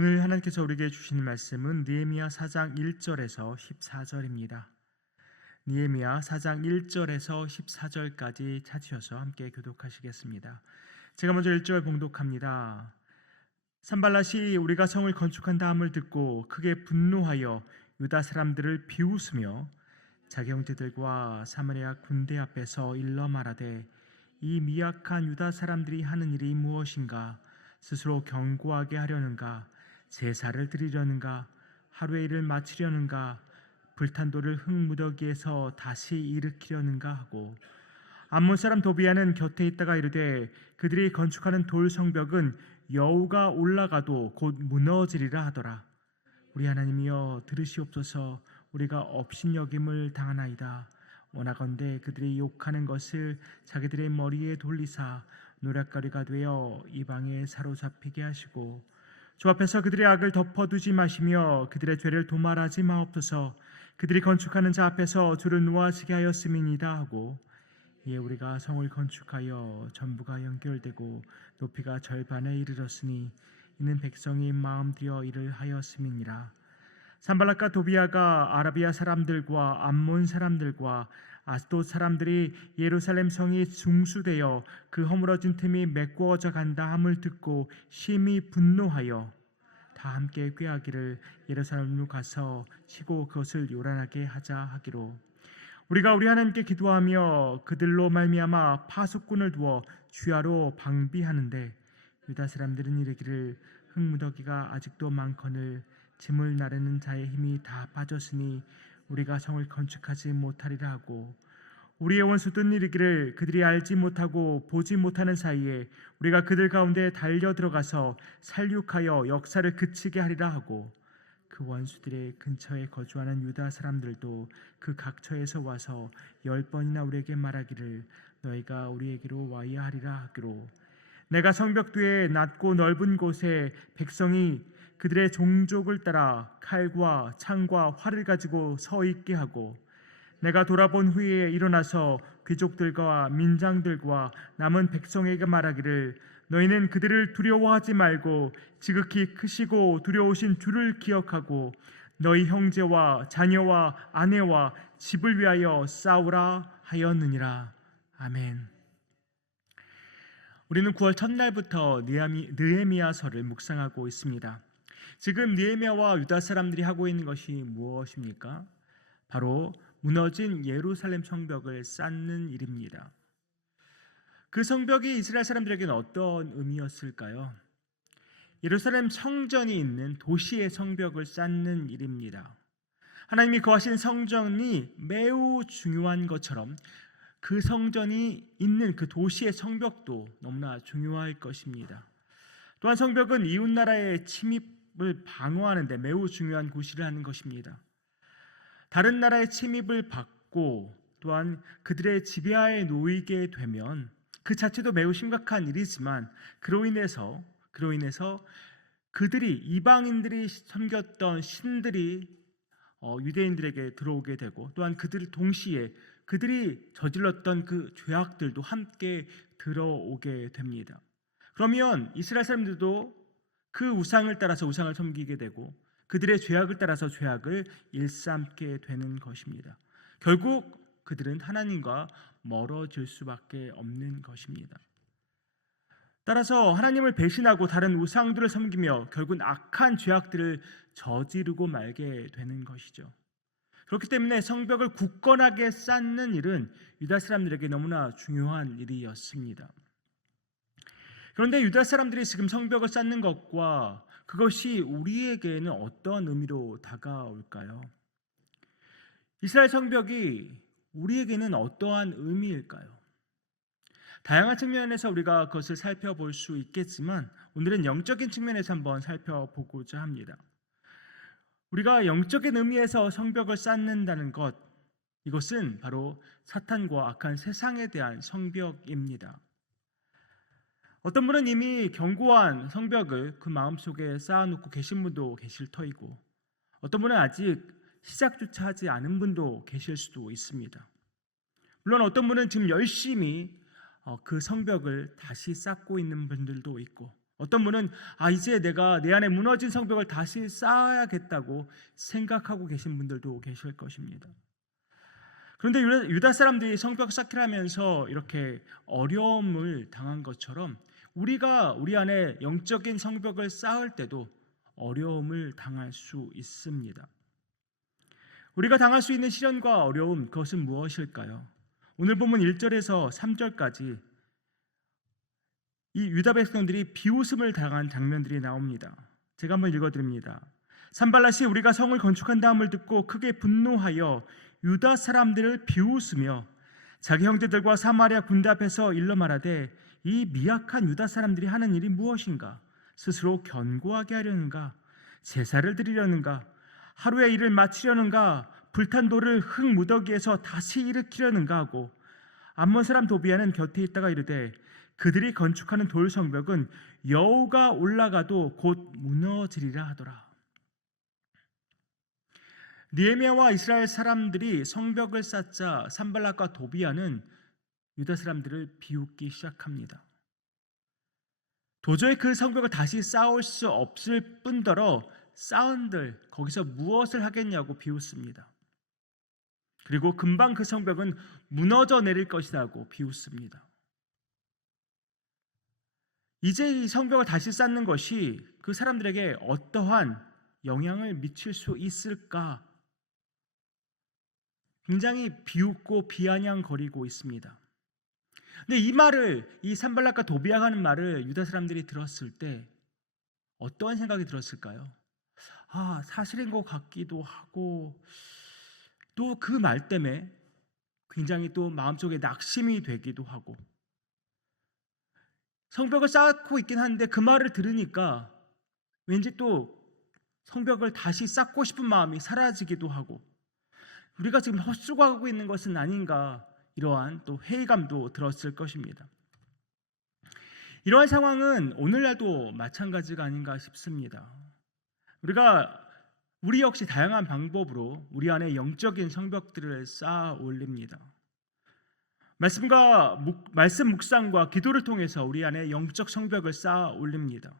오늘 하나님께서 우리에게 주신 말씀은 느헤미야 4장 1절에서 14절입니다. 느헤미야 4장 1절에서 14절까지 찾으셔서 함께 교독하시겠습니다. 제가 먼저 1절 봉독합니다. 산발랏이 우리가 성을 건축한 다음을 듣고 크게 분노하여 유다 사람들을 비웃으며 자기 형제들과 사마리아 군대 앞에서 일러 말하되 이 미약한 유다 사람들이 하는 일이 무엇인가? 스스로 견고하게 하려는가? 제사를 드리려는가? 하루의 일을 마치려는가? 불탄 돌을 흙무더기에서 다시 일으키려는가 하고 암몬 사람 도비아는 곁에 있다가 이르되 그들이 건축하는 돌 성벽은 여우가 올라가도 곧 무너지리라 하더라. 우리 하나님이여 들으시옵소서. 우리가 업신여김을 당하나이다. 원하건대 그들이 욕하는 것을 자기들의 머리에 돌리사 노략거리가 되어 이방에 사로잡히게 하시고 주 앞에서 그들의 악을 덮어두지 마시며 그들의 죄를 도말하지 마옵소서. 그들이 건축하는 자 앞에서 주를 노하시게 하였음이니이다 하고 이에 우리가 성을 건축하여 전부가 연결되고 높이가 절반에 이르렀으니 이는 백성이 마음 들여 일을 하였음이니라. 산발락과 도비아가 아라비아 사람들과 암몬 사람들과 아스돗 사람들이 예루살렘 성이 중수되어 그 허물어진 틈이 메꾸어져 간다 함을 듣고 심히 분노하여 다 함께 꾀하기를 예루살렘으로 가서 치고 그것을 요란하게 하자 하기로 우리가 우리 하나님께 기도하며 그들로 말미암아 파수꾼을 두어 주야로 방비하는데 유다 사람들은 이르기를 흙무더기가 아직도 많거늘 짐을 나르는 자의 힘이 다 빠졌으니 우리가 성을 건축하지 못하리라 하고 우리의 원수들은 이르기를 그들이 알지 못하고 보지 못하는 사이에 우리가 그들 가운데 달려 들어가서 살육하여 역사를 그치게 하리라 하고 그 원수들의 근처에 거주하는 유다 사람들도 그 각처에서 와서 10번이나 우리에게 말하기를 너희가 우리에게로 와야 하리라 하기로 내가 성벽 뒤에 낮고 넓은 곳에 백성이 그들의 종족을 따라 칼과 창과 활을 가지고 서 있게 하고 내가 돌아본 후에 일어나서 귀족들과 민장들과 남은 백성에게 말하기를 너희는 그들을 두려워하지 말고 지극히 크시고 두려우신 주를 기억하고 너희 형제와 자녀와 아내와 집을 위하여 싸우라 하였느니라. 아멘. 우리는 9월 첫날부터 느헤미야서를 묵상하고 있습니다. 지금 느헤미야와 유다 사람들이 하고 있는 것이 무엇입니까? 바로 무너진 예루살렘 성벽을 쌓는 일입니다. 그 성벽이 이스라엘 사람들에게는 어떤 의미였을까요? 예루살렘 성전이 있는 도시의 성벽을 쌓는 일입니다. 하나님이 거하신 성전이 매우 중요한 것처럼 그 성전이 있는 그 도시의 성벽도 너무나 중요할 것입니다. 또한 성벽은 이웃 나라의 침입을 방어하는 데 매우 중요한 구실을 하는 것입니다. 다른 나라의 침입을 받고 또한 그들의 지배하에 놓이게 되면 그 자체도 매우 심각한 일이지만 그로 인해서 그들이 이방인들이 섬겼던 신들이 유대인들에게 들어오게 되고 또한 그들 동시에 그들이 저질렀던 그 죄악들도 함께 들어오게 됩니다. 그러면 이스라엘 사람들도 그 우상을 따라서 우상을 섬기게 되고 그들의 죄악을 따라서 죄악을 일삼게 되는 것입니다. 결국 그들은 하나님과 멀어질 수밖에 없는 것입니다. 따라서 하나님을 배신하고 다른 우상들을 섬기며 결국은 악한 죄악들을 저지르고 말게 되는 것이죠. 그렇기 때문에 성벽을 굳건하게 쌓는 일은 유다 사람들에게 너무나 중요한 일이었습니다. 그런데 유다 사람들이 지금 성벽을 쌓는 것과 그것이 우리에게는 어떤 의미로 다가올까요? 이스라엘 성벽이 우리에게는 어떠한 의미일까요? 다양한 측면에서 우리가 그것을 살펴볼 수 있겠지만 오늘은 영적인 측면에서 한번 살펴보고자 합니다. 우리가 영적인 의미에서 성벽을 쌓는다는 것, 이것은 바로 사탄과 악한 세상에 대한 성벽입니다. 어떤 분은 이미 견고한 성벽을 그 마음속에 쌓아놓고 계신 분도 계실 터이고 어떤 분은 아직 시작조차 하지 않은 분도 계실 수도 있습니다. 물론 어떤 분은 지금 열심히 그 성벽을 다시 쌓고 있는 분들도 있고 어떤 분은 이제 내가 내 안에 무너진 성벽을 다시 쌓아야겠다고 생각하고 계신 분들도 계실 것입니다. 그런데 유다 사람들이 성벽 쌓기를 하면서 이렇게 어려움을 당한 것처럼 우리가 우리 안에 영적인 성벽을 쌓을 때도 어려움을 당할 수 있습니다. 우리가 당할 수 있는 시련과 어려움, 그것은 무엇일까요? 오늘 본문 1절에서 3절까지 이 유다 백성들이 비웃음을 당한 장면들이 나옵니다. 제가 한번 읽어드립니다. 산발랏이 우리가 성을 건축한다함을 듣고 크게 분노하여 유다 사람들을 비웃으며 자기 형제들과 사마리아 군대 앞에서 일러 말하되 이 미약한 유다 사람들이 하는 일이 무엇인가? 스스로 견고하게 하려는가? 제사를 드리려는가? 하루의 일을 마치려는가? 불탄 돌을 흙 무더기에서 다시 일으키려는가 하고 암몬 사람 도비아는 곁에 있다가 이르되 그들이 건축하는 돌 성벽은 여호가 올라가도 곧 무너지리라 하더라. 느헤미야와 이스라엘 사람들이 성벽을 쌓자 산발락과 도비아는 유다 사람들을 비웃기 시작합니다. 도저히 그 성벽을 다시 쌓을 수 없을 뿐더러 쌓은들 거기서 무엇을 하겠냐고 비웃습니다. 그리고 금방 그 성벽은 무너져 내릴 것이라고 비웃습니다. 이제 이 성벽을 다시 쌓는 것이 그 사람들에게 어떠한 영향을 미칠 수 있을까? 굉장히 비웃고 비아냥거리고 있습니다. 근데 이 말을, 이 산발락과 도비아가 하는 말을 유다 사람들이 들었을 때 어떠한 생각이 들었을까요? 사실인 것 같기도 하고 또 그 말 때문에 굉장히 또 마음속에 낙심이 되기도 하고 성벽을 쌓고 있긴 한데 그 말을 들으니까 왠지 또 성벽을 다시 쌓고 싶은 마음이 사라지기도 하고 우리가 지금 헛수고하고 있는 것은 아닌가, 이러한 또 회의감도 들었을 것입니다. 이러한 상황은 오늘날도 마찬가지가 아닌가 싶습니다. 우리 역시 다양한 방법으로 우리 안에 영적인 성벽들을 쌓아 올립니다. 말씀 묵상과 기도를 통해서 우리 안에 영적 성벽을 쌓아 올립니다.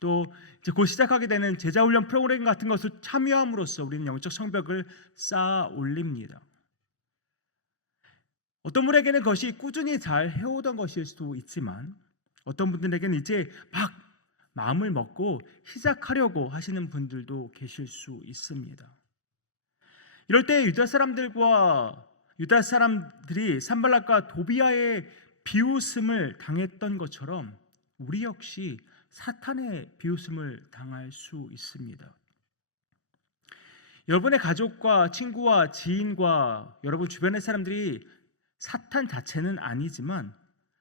또 이제 곧 시작하게 되는 제자훈련 프로그램 같은 것을 참여함으로써 우리는 영적 성벽을 쌓아 올립니다. 어떤 분에게는 그것이 꾸준히 잘 해오던 것일 수도 있지만 어떤 분들에게는 이제 막 마음을 먹고 시작하려고 하시는 분들도 계실 수 있습니다. 이럴 때 유다 사람들이 산발락과 도비아의 비웃음을 당했던 것처럼 우리 역시 사탄의 비웃음을 당할 수 있습니다. 여러분의 가족과 친구와 지인과 여러분 주변의 사람들이 사탄 자체는 아니지만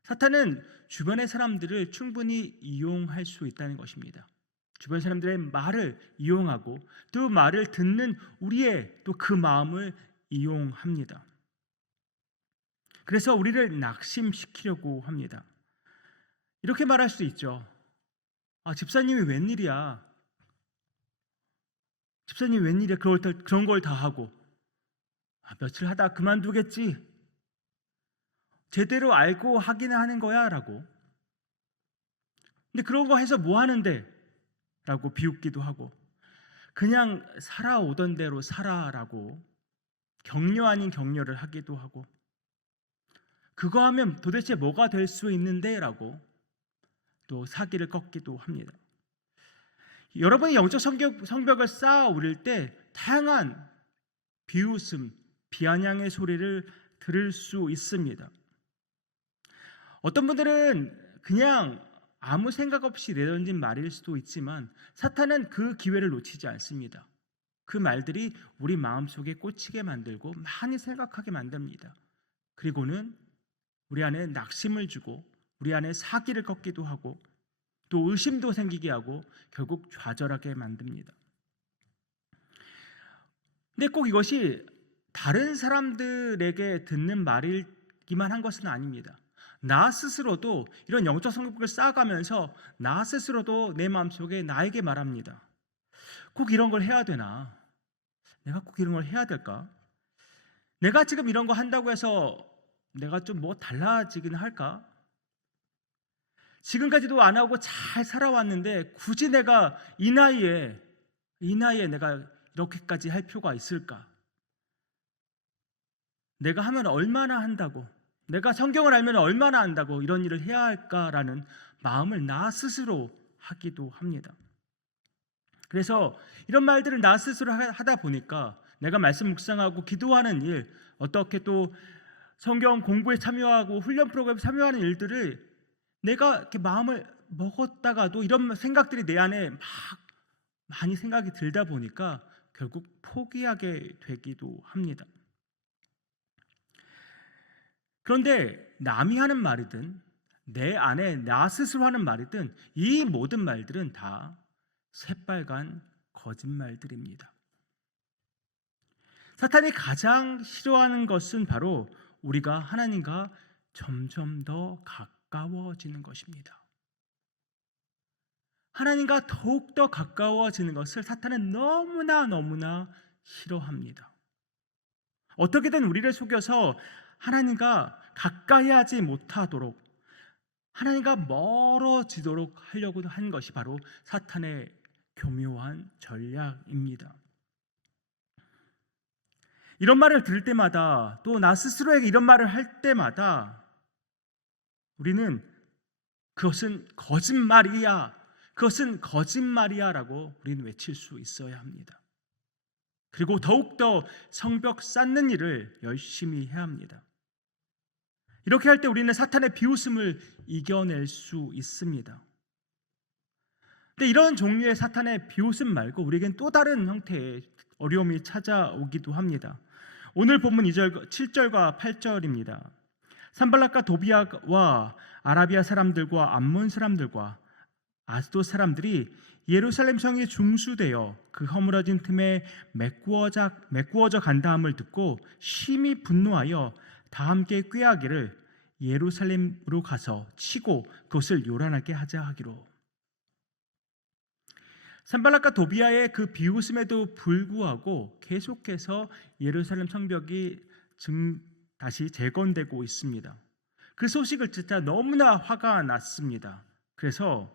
사탄은 주변의 사람들을 충분히 이용할 수 있다는 것입니다. 주변 사람들의 말을 이용하고 또 말을 듣는 우리의 또 그 마음을 이용합니다. 그래서 우리를 낙심시키려고 합니다. 이렇게 말할 수 있죠. 집사님이 웬일이야? 집사님이 웬일이야? 그런 걸 다 하고 며칠 하다 그만두겠지. 제대로 알고 하기는 하는 거야 라고. 근데 그런 거 해서 뭐 하는데? 라고 비웃기도 하고 그냥 살아오던 대로 살아라고 격려 아닌 격려를 하기도 하고 그거 하면 도대체 뭐가 될 수 있는데? 라고 또 사기를 꺾기도 합니다. 여러분이 영적 성벽을 쌓아 올릴 때 다양한 비웃음, 비아냥의 소리를 들을 수 있습니다. 어떤 분들은 그냥 아무 생각 없이 내던진 말일 수도 있지만 사탄은 그 기회를 놓치지 않습니다. 그 말들이 우리 마음속에 꽂히게 만들고 많이 생각하게 만듭니다. 그리고는 우리 안에 낙심을 주고 우리 안에 사기를 꺾기도 하고 또 의심도 생기게 하고 결국 좌절하게 만듭니다. 근데 꼭 이것이 다른 사람들에게 듣는 말이기만 한 것은 아닙니다. 나 스스로도 이런 영적 성벽을 쌓아가면서 나 스스로도 내 마음속에 나에게 말합니다. 꼭 이런 걸 해야 되나? 내가 꼭 이런 걸 해야 될까? 내가 지금 이런 거 한다고 해서 내가 좀 뭐 달라지긴 할까? 지금까지도 안 하고 잘 살아왔는데 굳이 내가 이 나이에 내가 이렇게까지 할 필요가 있을까? 내가 하면 얼마나 한다고? 내가 성경을 알면 얼마나 안다고 이런 일을 해야 할까라는 마음을 나 스스로 하기도 합니다. 그래서 이런 말들을 나 스스로 하다 보니까 내가 말씀 묵상하고 기도하는 일, 어떻게 또 성경 공부에 참여하고 훈련 프로그램에 참여하는 일들을 내가 이렇게 마음을 먹었다가도 이런 생각들이 내 안에 막 많이 생각이 들다 보니까 결국 포기하게 되기도 합니다. 그런데 남이 하는 말이든 내 안에 나 스스로 하는 말이든 이 모든 말들은 다 새빨간 거짓말들입니다. 사탄이 가장 싫어하는 것은 바로 우리가 하나님과 점점 더 가까워지는 것입니다. 하나님과 더욱더 가까워지는 것을 사탄은 너무나 싫어합니다. 어떻게든 우리를 속여서 하나님과 가까이 하지 못하도록, 하나님과 멀어지도록 하려고 한 것이 바로 사탄의 교묘한 전략입니다. 이런 말을 들을 때마다, 또 나 스스로에게 이런 말을 할 때마다 우리는 그것은 거짓말이야, 그것은 거짓말이야 라고 우리는 외칠 수 있어야 합니다. 그리고 더욱더 성벽 쌓는 일을 열심히 해야 합니다. 이렇게 할 때 우리는 사탄의 비웃음을 이겨낼 수 있습니다. 근데 이런 종류의 사탄의 비웃음 말고 우리에겐 또 다른 형태의 어려움이 찾아오기도 합니다. 오늘 본문 7절과 8절입니다. 산발락과 도비아와 아라비아 사람들과 암몬 사람들과 아스돗 사람들이 예루살렘 성이 중수되어 그 허물어진 틈에 메꾸어져 간다함을 듣고 심히 분노하여 다 함께 꾀하기를 예루살렘으로 가서 치고 그것을 요란하게 하자 하기로. 산발락과 도비아의 그 비웃음에도 불구하고 계속해서 예루살렘 성벽이 다시 재건되고 있습니다. 그 소식을 듣자 너무나 화가 났습니다. 그래서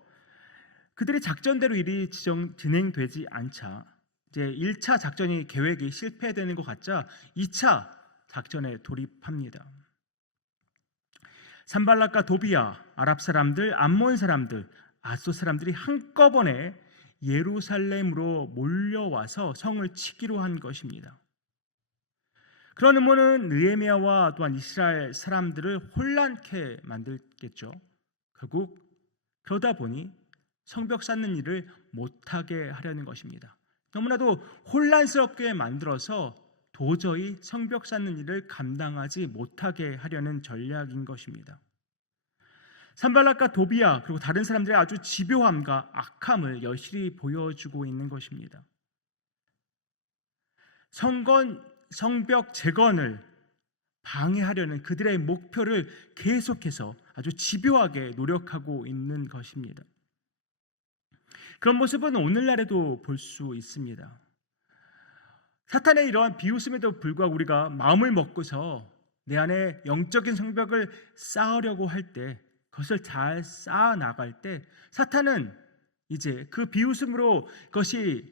그들의 작전대로 일이 진행되지 않자 이제 1차 작전이 계획이 실패되는 것 같자 2차 작전에 돌입합니다. 산발락과 도비아, 아랍 사람들, 암몬 사람들, 아스돗 사람들이 한꺼번에 예루살렘으로 몰려와서 성을 치기로 한 것입니다. 그런 음모는 느헤미야와 또한 이스라엘 사람들을 혼란케 만들겠죠. 결국 그러다 보니 성벽 쌓는 일을 못하게 하려는 것입니다. 너무나도 혼란스럽게 만들어서 도저히 성벽 쌓는 일을 감당하지 못하게 하려는 전략인 것입니다. 산발락과 도비아 그리고 다른 사람들의 아주 집요함과 악함을 여실히 보여주고 있는 것입니다. 성벽 재건을 방해하려는 그들의 목표를 계속해서 아주 집요하게 노력하고 있는 것입니다. 그런 모습은 오늘날에도 볼 수 있습니다. 사탄의 이러한 비웃음에도 불구하고 우리가 마음을 먹고서 내 안에 영적인 성벽을 쌓으려고 할 때, 그것을 잘 쌓아 나갈 때 사탄은 이제 그 비웃음으로 그것이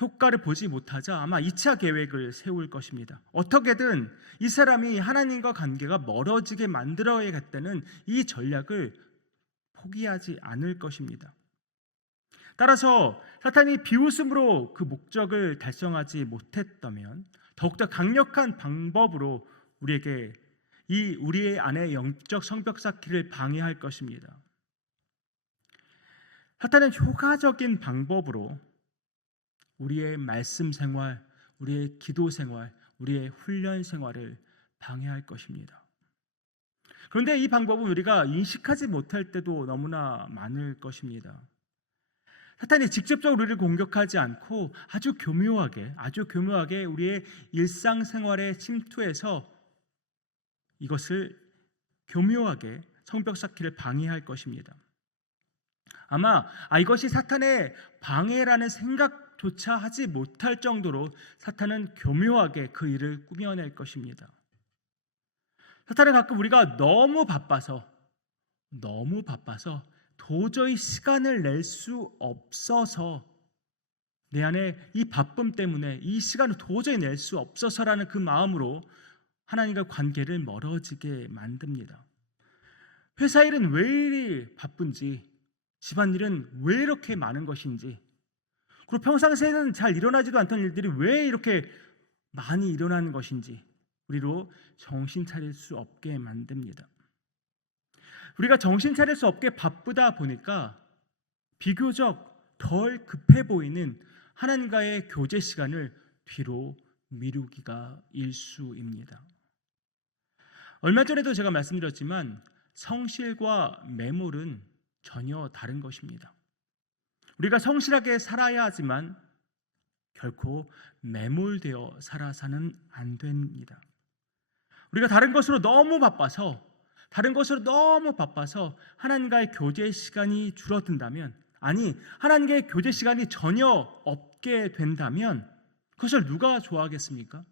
효과를 보지 못하자 아마 2차 계획을 세울 것입니다. 어떻게든 이 사람이 하나님과 관계가 멀어지게 만들어야겠다는 이 전략을 포기하지 않을 것입니다. 따라서 사탄이 비웃음으로 그 목적을 달성하지 못했다면 더욱더 강력한 방법으로 우리의 안에 영적 성벽 쌓기를 방해할 것입니다. 사탄은 효과적인 방법으로 우리의 말씀 생활, 우리의 기도 생활, 우리의 훈련 생활을 방해할 것입니다. 그런데 이 방법은 우리가 인식하지 못할 때도 너무나 많을 것입니다. 사탄이 직접적으로 우리를 공격하지 않고 아주 교묘하게 우리의 일상생활에 침투해서 이것을 교묘하게 성벽 쌓기를 방해할 것입니다. 아마 이것이 사탄의 방해라는 생각조차 하지 못할 정도로 사탄은 교묘하게 그 일을 꾸며낼 것입니다. 사탄은 가끔 우리가 너무 바빠서 너무 바빠서 도저히 시간을 낼 수 없어서, 내 안에 이 바쁨 때문에 이 시간을 도저히 낼 수 없어서라는 그 마음으로 하나님과 관계를 멀어지게 만듭니다. 회사 일은 왜 이리 바쁜지, 집안일은 왜 이렇게 많은 것인지, 그리고 평상시에는 잘 일어나지도 않던 일들이 왜 이렇게 많이 일어나는 것인지 우리로 정신 차릴 수 없게 만듭니다. 우리가 정신 차릴 수 없게 바쁘다 보니까 비교적 덜 급해 보이는 하나님과의 교제 시간을 뒤로 미루기가 일쑤입니다. 얼마 전에도 제가 말씀드렸지만 성실과 매몰은 전혀 다른 것입니다. 우리가 성실하게 살아야 하지만 결코 매몰되어 살아서는 안 됩니다. 우리가 다른 것으로 너무 바빠서 하나님과의 교제 시간이 줄어든다면, 아니 하나님과의 교제 시간이 전혀 없게 된다면 그것을 누가 좋아하겠습니까?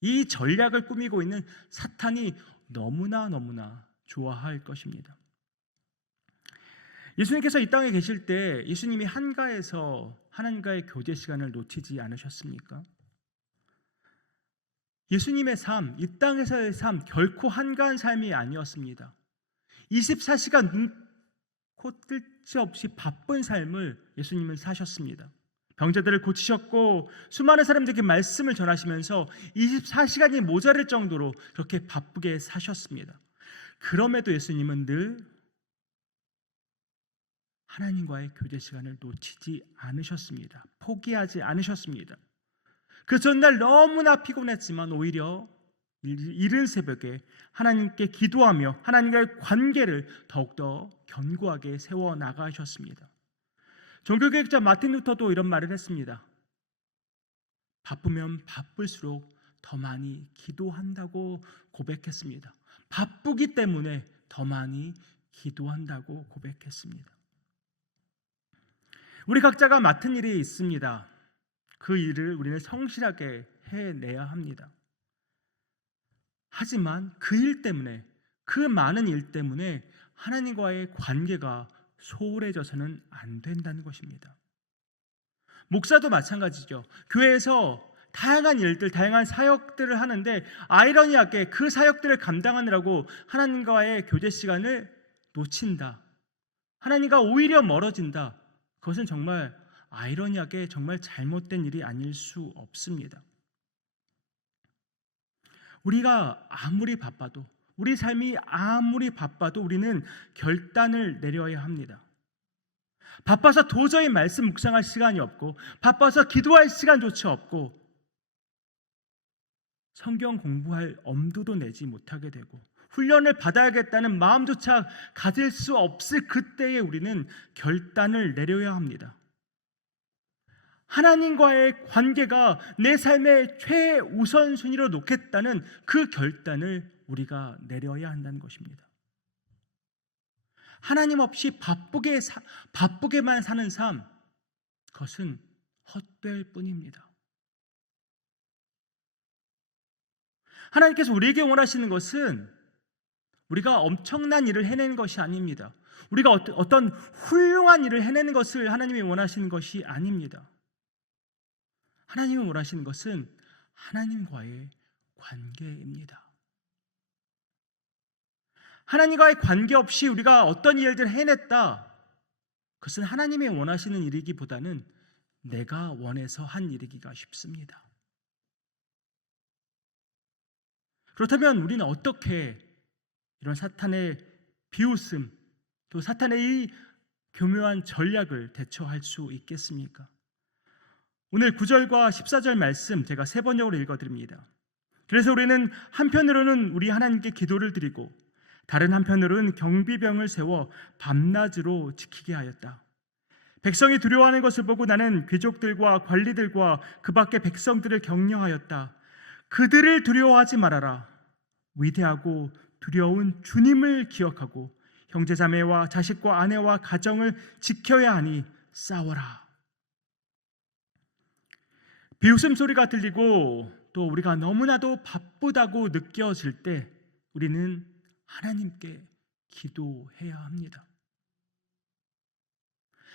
이 전략을 꾸미고 있는 사탄이 너무나 좋아할 것입니다. 예수님께서 이 땅에 계실 때 예수님이 한가해서 하나님과의 교제 시간을 놓치지 않으셨습니까? 예수님의 삶, 이 땅에서의 삶 결코 한가한 삶이 아니었습니다. 24시간 눈코 뜰 새 없이 바쁜 삶을 예수님은 사셨습니다. 병자들을 고치셨고 수많은 사람들에게 말씀을 전하시면서 24시간이 모자랄 정도로 그렇게 바쁘게 사셨습니다. 그럼에도 예수님은 늘 하나님과의 교제 시간을 놓치지 않으셨습니다. 포기하지 않으셨습니다. 그 전날 너무나 피곤했지만 오히려 이른 새벽에 하나님께 기도하며 하나님과의 관계를 더욱더 견고하게 세워나가셨습니다. 종교개혁자 마틴 루터도 이런 말을 했습니다. 바쁘면 바쁠수록 더 많이 기도한다고 고백했습니다. 바쁘기 때문에 더 많이 기도한다고 고백했습니다. 우리 각자가 맡은 일이 있습니다. 그 일을 우리는 성실하게 해내야 합니다. 하지만 그 일 때문에, 그 많은 일 때문에 하나님과의 관계가 소홀해져서는 안 된다는 것입니다. 목사도 마찬가지죠. 교회에서 다양한 일들, 다양한 사역들을 하는데 아이러니하게 그 사역들을 감당하느라고 하나님과의 교제 시간을 놓친다. 하나님과 오히려 멀어진다. 그것은 정말 아이러니하게 정말 잘못된 일이 아닐 수 없습니다. 우리가 아무리 바빠도, 우리 삶이 아무리 바빠도 우리는 결단을 내려야 합니다. 바빠서 도저히 말씀 묵상할 시간이 없고, 바빠서 기도할 시간조차 없고, 성경 공부할 엄두도 내지 못하게 되고, 훈련을 받아야겠다는 마음조차 가질 수 없을 그때에 우리는 결단을 내려야 합니다. 하나님과의 관계가 내 삶의 최우선순위로 놓겠다는 그 결단을 우리가 내려야 한다는 것입니다. 하나님 없이 바쁘게만 사는 삶, 그것은 헛될 뿐입니다. 하나님께서 우리에게 원하시는 것은 우리가 엄청난 일을 해내는 것이 아닙니다. 우리가 어떤 훌륭한 일을 해내는 것을 하나님이 원하시는 것이 아닙니다. 하나님이 원하시는 것은 하나님과의 관계입니다. 하나님과의 관계 없이 우리가 어떤 일들을 해냈다, 그것은 하나님이 원하시는 일이기보다는 내가 원해서 한 일이기가 쉽습니다. 그렇다면 우리는 어떻게 이런 사탄의 비웃음, 또 사탄의 이 교묘한 전략을 대처할 수 있겠습니까? 오늘 9절과 14절 말씀 제가 세 번역으로 읽어드립니다. 그래서 우리는 한편으로는 우리 하나님께 기도를 드리고 다른 한편으로는 경비병을 세워 밤낮으로 지키게 하였다. 백성이 두려워하는 것을 보고 나는 귀족들과 관리들과 그 밖의 백성들을 격려하였다. 그들을 두려워하지 말아라. 위대하고 두려운 주님을 기억하고 형제자매와 자식과 아내와 가정을 지켜야 하니 싸워라. 비웃음 소리가 들리고 또 우리가 너무나도 바쁘다고 느껴질 때 우리는 하나님께 기도해야 합니다.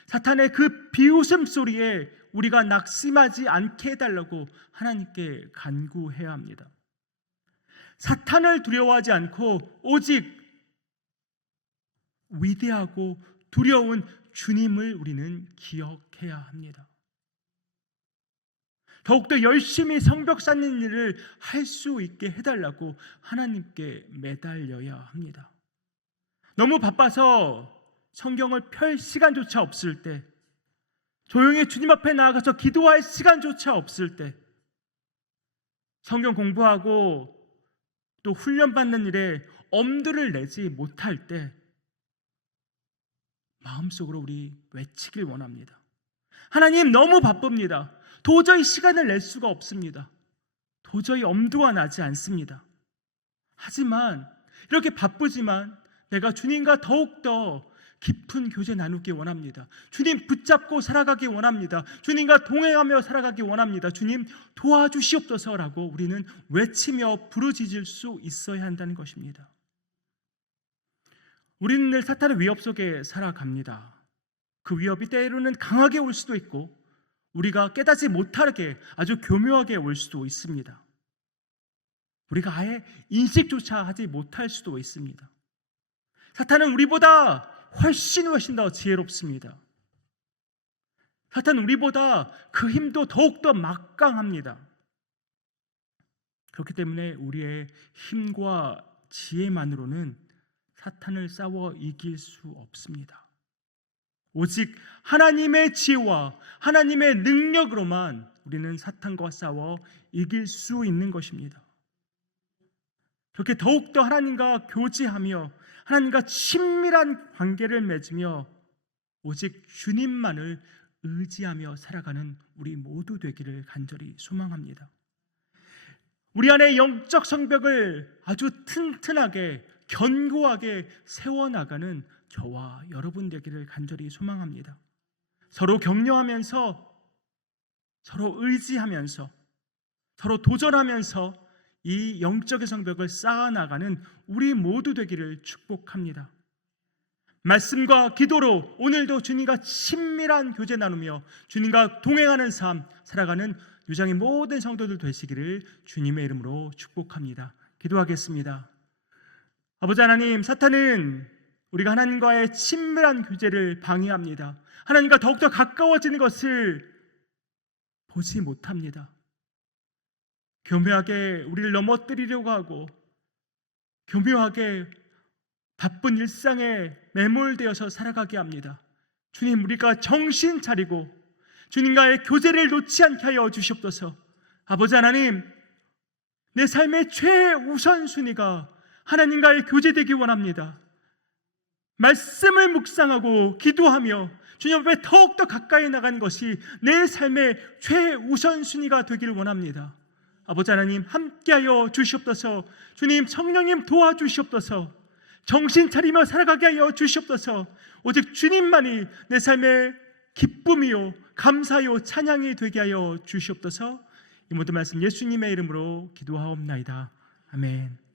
사탄의 그 비웃음 소리에 우리가 낙심하지 않게 해달라고 하나님께 간구해야 합니다. 사탄을 두려워하지 않고 오직 위대하고 두려운 주님을 우리는 기억해야 합니다. 더욱더 열심히 성벽 쌓는 일을 할 수 있게 해달라고 하나님께 매달려야 합니다. 너무 바빠서 성경을 펼 시간조차 없을 때, 조용히 주님 앞에 나아가서 기도할 시간조차 없을 때, 성경 공부하고 또 훈련받는 일에 엄두를 내지 못할 때 마음속으로 우리 외치길 원합니다. 하나님, 너무 바쁩니다. 도저히 시간을 낼 수가 없습니다. 도저히 엄두가 나지 않습니다. 하지만 이렇게 바쁘지만 내가 주님과 더욱더 깊은 교제 나누기 원합니다. 주님 붙잡고 살아가기 원합니다. 주님과 동행하며 살아가기 원합니다. 주님 도와주시옵소서라고 우리는 외치며 부르짖을 수 있어야 한다는 것입니다. 우리는 늘 사탄의 위협 속에 살아갑니다. 그 위협이 때로는 강하게 올 수도 있고 우리가 깨닫지 못하게 아주 교묘하게 올 수도 있습니다. 우리가 아예 인식조차 하지 못할 수도 있습니다. 사탄은 우리보다 훨씬 더 지혜롭습니다. 사탄은 우리보다 그 힘도 더욱더 막강합니다. 그렇기 때문에 우리의 힘과 지혜만으로는 사탄을 싸워 이길 수 없습니다. 오직 하나님의 지혜와 하나님의 능력으로만 우리는 사탄과 싸워 이길 수 있는 것입니다. 그렇게 더욱더 하나님과 교제하며 하나님과 친밀한 관계를 맺으며 오직 주님만을 의지하며 살아가는 우리 모두 되기를 간절히 소망합니다. 우리 안에 영적 성벽을 아주 튼튼하게 견고하게 세워나가는 저와 여러분 되기를 간절히 소망합니다. 서로 격려하면서, 서로 의지하면서, 서로 도전하면서 이 영적의 성벽을 쌓아나가는 우리 모두 되기를 축복합니다. 말씀과 기도로 오늘도 주님과 친밀한 교제 나누며 주님과 동행하는 삶 살아가는 유장의 모든 성도들 되시기를 주님의 이름으로 축복합니다. 기도하겠습니다. 아버지 하나님, 사탄은 우리가 하나님과의 친밀한 교제를 방해합니다. 하나님과 더욱더 가까워지는 것을 보지 못합니다. 교묘하게 우리를 넘어뜨리려고 하고 교묘하게 바쁜 일상에 매몰되어서 살아가게 합니다. 주님, 우리가 정신 차리고 주님과의 교제를 놓지 않게 하여 주시옵소서. 아버지 하나님, 내 삶의 최우선순위가 하나님과의 교제되기 원합니다. 말씀을 묵상하고 기도하며 주님 앞에 더욱더 가까이 나가는 것이 내 삶의 최우선순위가 되길 원합니다. 아버지 하나님, 함께하여 주시옵소서. 주님, 성령님 도와주시옵소서. 정신 차리며 살아가게 하여 주시옵소서. 오직 주님만이 내 삶의 기쁨이요 감사요 찬양이 되게 하여 주시옵소서. 이 모든 말씀 예수님의 이름으로 기도하옵나이다. 아멘.